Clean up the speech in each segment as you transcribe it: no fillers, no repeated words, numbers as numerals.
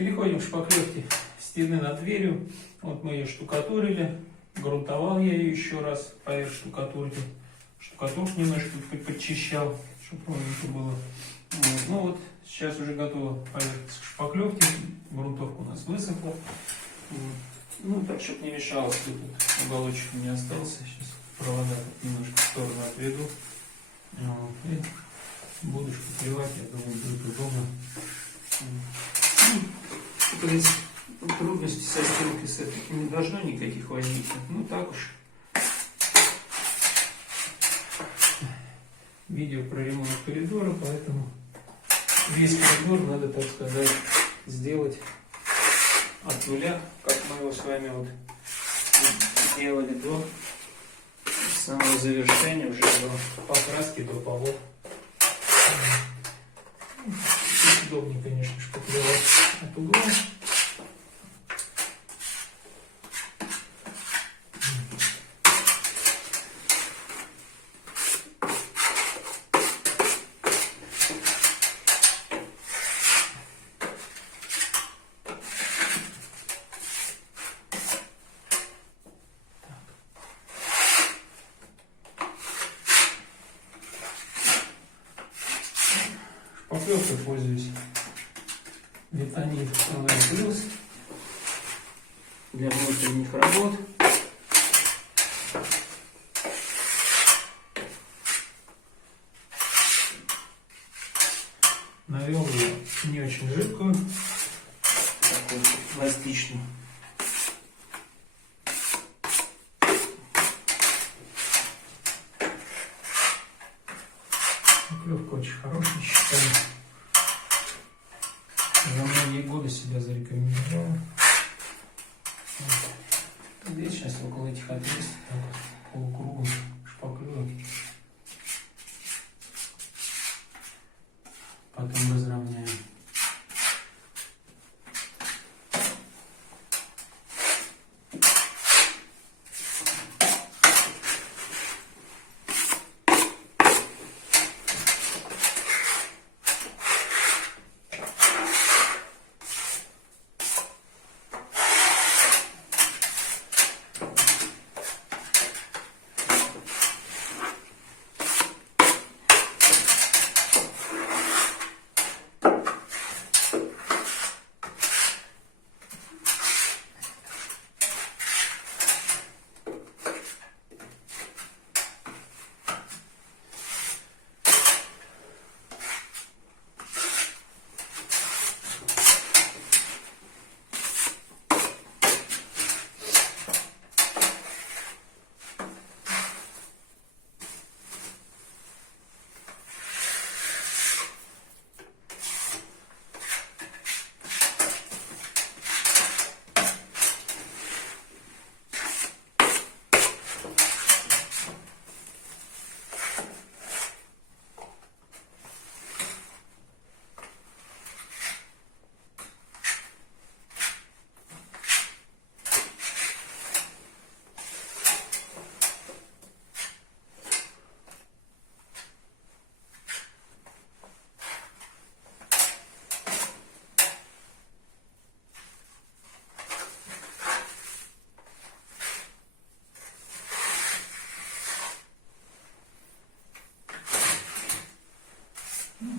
Переходим к шпаклевке стены над дверью. Вот мы ее штукатурили. Грунтовал я ее еще раз поверх штукатурки. Штукатурку немножко подчищал, чтобы ровненько было. Вот. Ну вот, сейчас уже готова поверхность к шпаклевке. Грунтовка у нас высохла. Вот. Ну так, чтобы не мешалось, тут уголочек у меня остался. Сейчас провода тут немножко в сторону отведу. Вот. И буду шпаклевать, я думаю, будет удобно. В принципе, трудностей со стенкой с этой не должно никаких возникнуть. Ну так уж. Видео про ремонт коридора, поэтому весь коридор надо, так сказать, сделать от нуля, как мы его с вами вот делали до самого завершения, уже до покраски, до полов. Удобнее, конечно, шпаклевать от угла. Шпаклевкой пользуюсь Витанит LM+ для внутренних работ. Навел ее не очень жидкую, такую эластичную. Шпаклевка очень хорошая, считаю. За многие годы себя зарекомендовала. Вот. Здесь сейчас около этих отверстий так вот полукругом шпаклевок. Потом разровняем.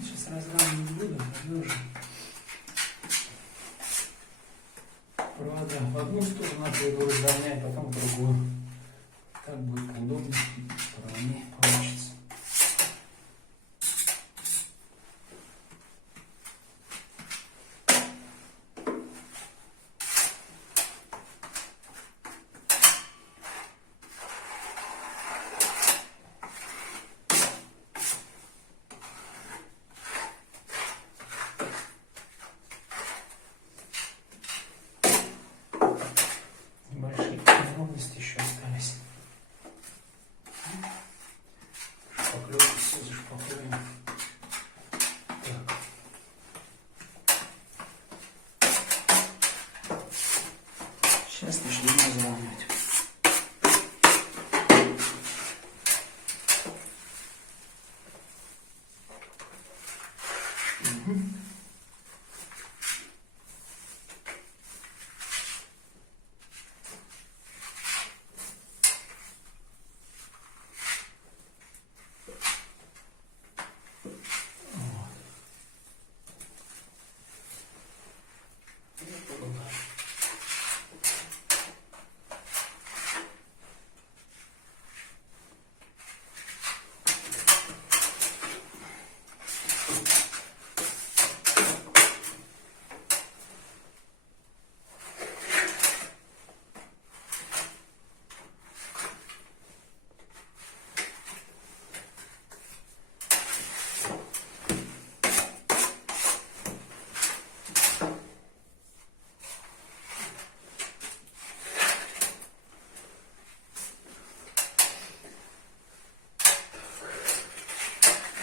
Сейчас разравнивать не буду, продолжим. Провода в одну сторону отведу, разровняю, потом в другую. Так будет удобнее, поровнее получится. Еще остались.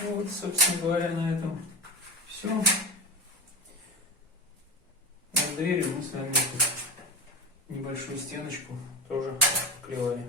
Вот, собственно говоря, на этом все. Над дверью мы с вами тут небольшую стеночку тоже клевали.